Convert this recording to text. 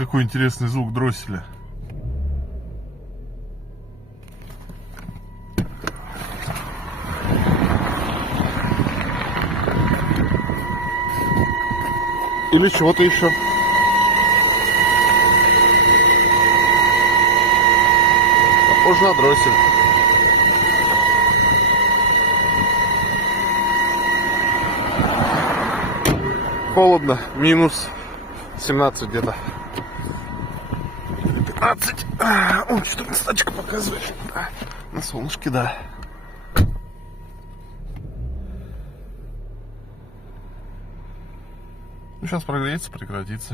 какой интересный звук дросселя. Или чего-то еще. Похоже на дроссель. Холодно, минус 17 где-то. 15. О, что-то стачка показывает. На солнышке, да. Ну, сейчас прогреется, прекратится.